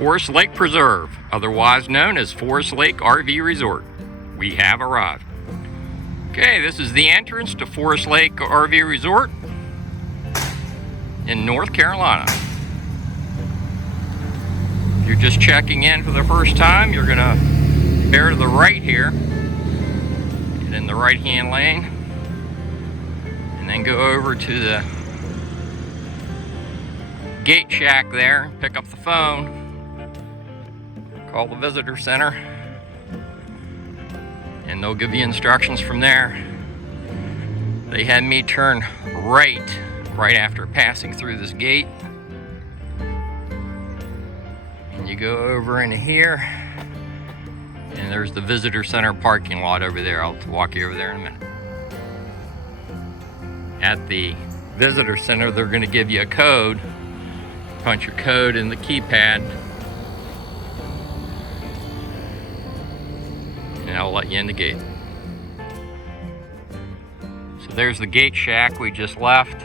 Forest Lake Preserve, otherwise known as Forest Lake RV Resort. We have arrived. Okay, this is the entrance to Forest Lake RV Resort in North Carolina. If you're just checking in for the first time, you're gonna bear to the right here, get in the right-hand lane, and then go over to the gate shack there, pick up the phone, call the visitor center, and they'll give you instructions from there. They had me turn right after passing through this gate. And you go over into here, and there's the visitor center parking lot over there. I'll walk you over there in a minute. At the visitor center, they're going to give you a code. Punch your code in the keypad, and I'll let you in the gate. So there's the gate shack we just left.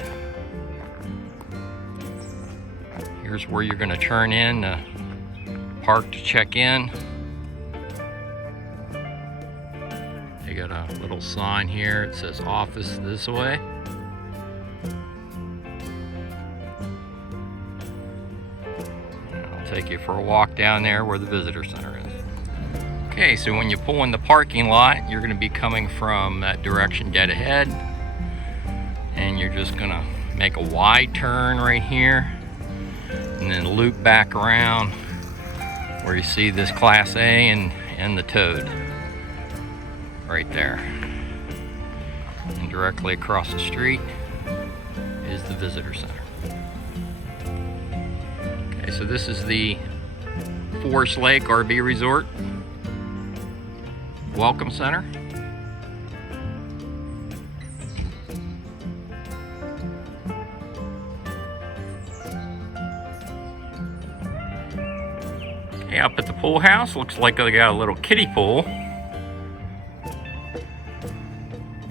Here's where you're going to turn in, park to check in. They got a little sign here. It says office this way. I'll take you for a walk down there where the visitor center is. Okay, so when you pull in the parking lot, you're going to be coming from that direction dead ahead, and you're just going to make a wide turn right here and then loop back around where you see this Class A and the Toad right there. And directly across the street is the visitor center. Okay, so this is the Forest Lake RV Resort Welcome Center. Okay, up at the pool house, looks like they got a little kiddie pool.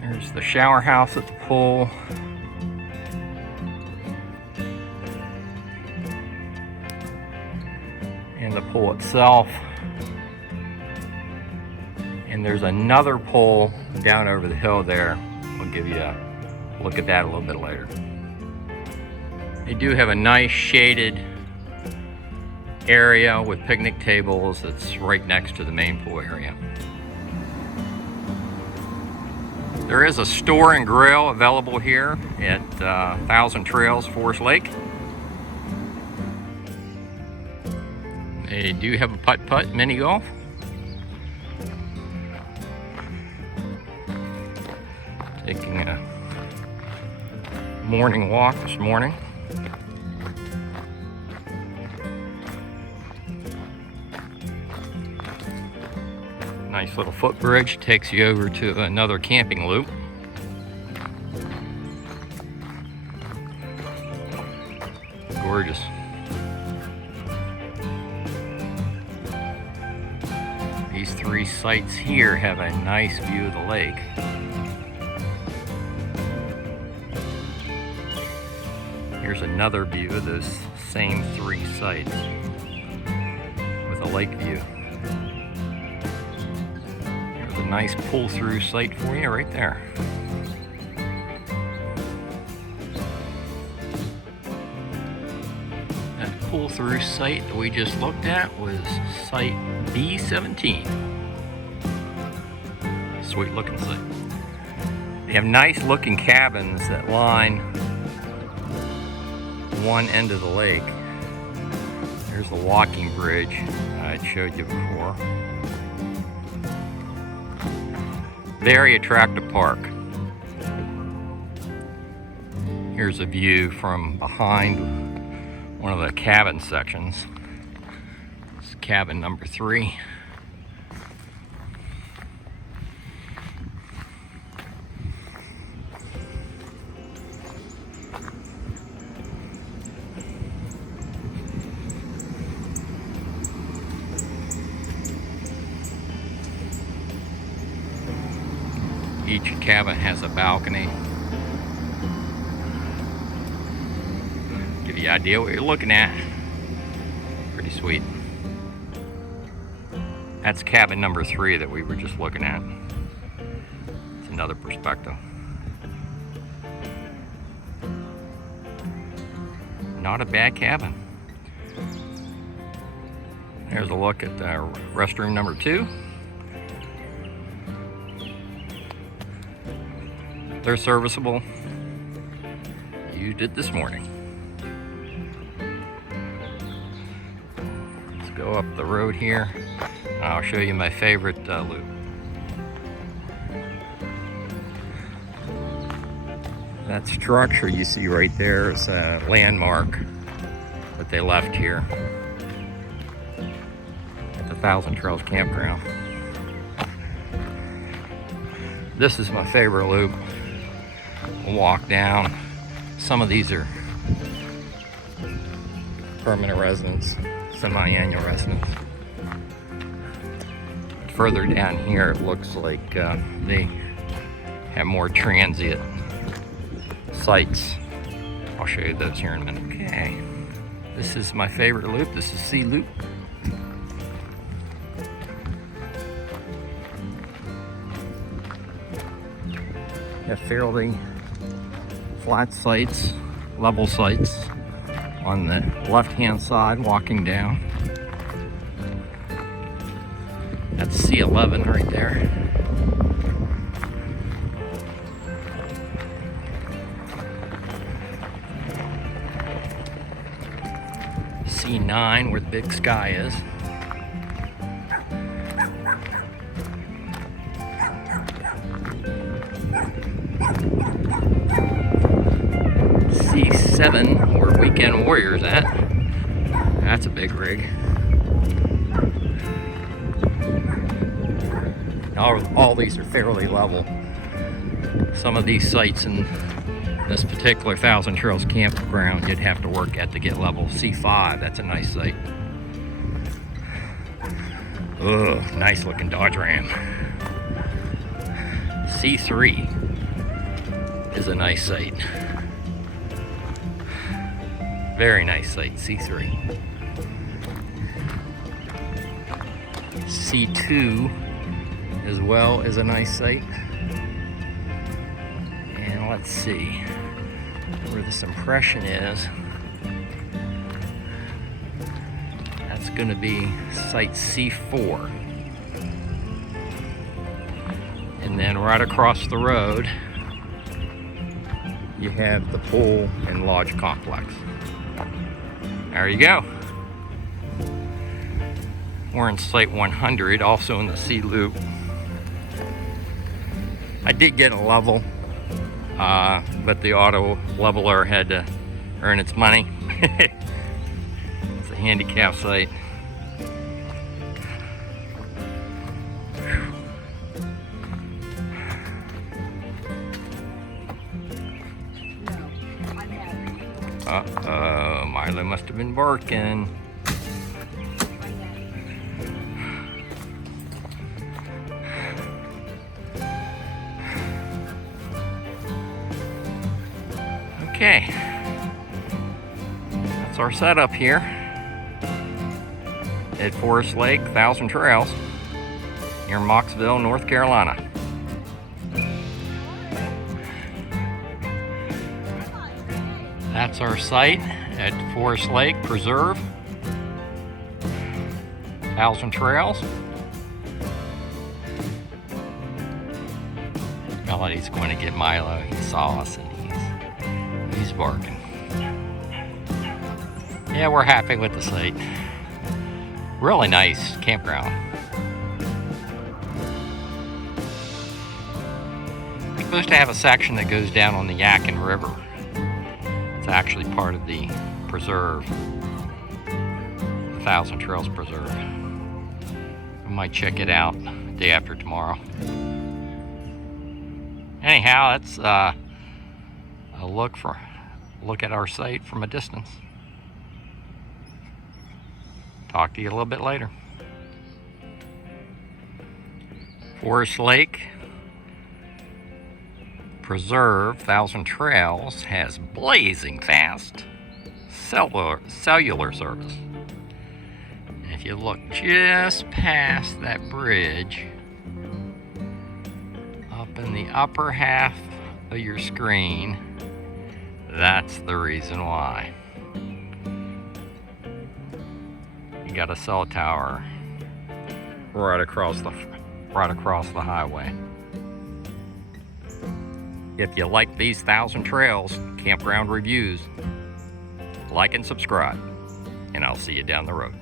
There's the shower house at the pool. And the pool itself. And there's another pool down over the hill there. I'll give you a look at that a little bit later. They do have a nice shaded area with picnic tables that's right next to the main pool area. There is a store and grill available here at Thousand Trails Forest Lake. They do have a putt-putt mini golf. Taking a morning walk this morning. Nice little footbridge, takes you over to another camping loop. Gorgeous. These three sites here have a nice view of the lake. Here's another view of those same three sites with a lake view. There's a nice pull-through site for you right there. That pull-through site that we just looked at was site B17. Sweet looking site. They have nice looking cabins that line one end of the lake. There's the walking bridge I showed you before. Very attractive park. Here's a view from behind one of the cabin sections. It's cabin number 3. Each cabin has a balcony. Give you an idea what you're looking at. Pretty sweet. That's cabin number 3 that we were just looking at. It's another perspective. Not a bad cabin. There's a look at restroom number 2. They're serviceable. Used it this morning. Let's go up the road here. I'll show you my favorite loop. That structure you see right there is a landmark that they left here at the Thousand Trails Campground. This is my favorite loop. We'll walk down. Some of these are permanent residents, semi-annual residents. Further down here, it looks like they have more transient sites. I'll show you those here in a minute. Okay, this is my favorite loop. This is C Loop. Have fairly flat sites, level sites on the left-hand side walking down. That's C11 right there. C9 where the big sky is. C7 where Weekend Warrior's at. That's a big rig. All these are fairly level. Some of these sites in this particular Thousand Trails campground you'd have to work at to get level. C5, that's a nice site. Ugh, nice looking Dodge Ram. C3 is a nice site. Very nice site, C3. C2 as well is a nice site. And let's see where this impression is. That's going to be site C4. And then right across the road you have the pool and lodge complex. There you go. We're in site 100, also in the C Loop. I did get a level, but the auto leveler had to earn its money. It's a handicap site. Uh-oh, Milo must have been barking. Okay, that's our setup here at Forest Lake, Thousand Trails, near Mocksville, North Carolina. That's our site at Forest Lake Preserve, Thousand Trails. Melody's going to get Milo. He saw us and he's barking. Yeah, we're happy with the site. Really nice campground. We're supposed to have a section that goes down on the Yadkin River. It's actually part of the preserve, the Thousand Trails Preserve. We might check it out day after tomorrow. Anyhow, that's a look at our site from a distance. Talk to you a little bit later. Forest Lake Preserve, Thousand Trails has blazing fast cellular service. And if if you look just past that bridge, up in the upper half of your screen, that's the reason why. You got a cell tower right across the highway. If you like these 1,000 Trails campground reviews, like and subscribe, and I'll see you down the road.